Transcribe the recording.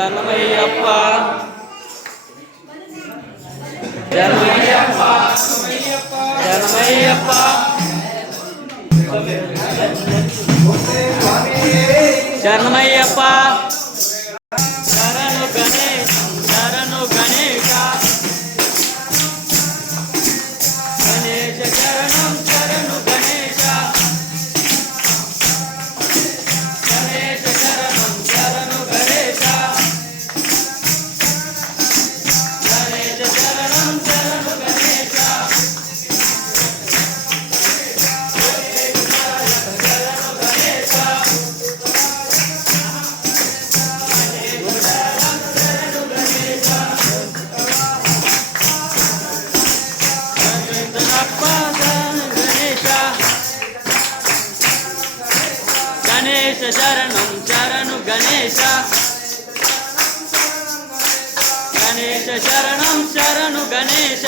ஜனமையப்பா. ஜனமையப்பா. ஜனமையப்பா. சரணமையப்பா శరణం చరణు గణేశ. గణేశ శరణం చరణు గణేశ.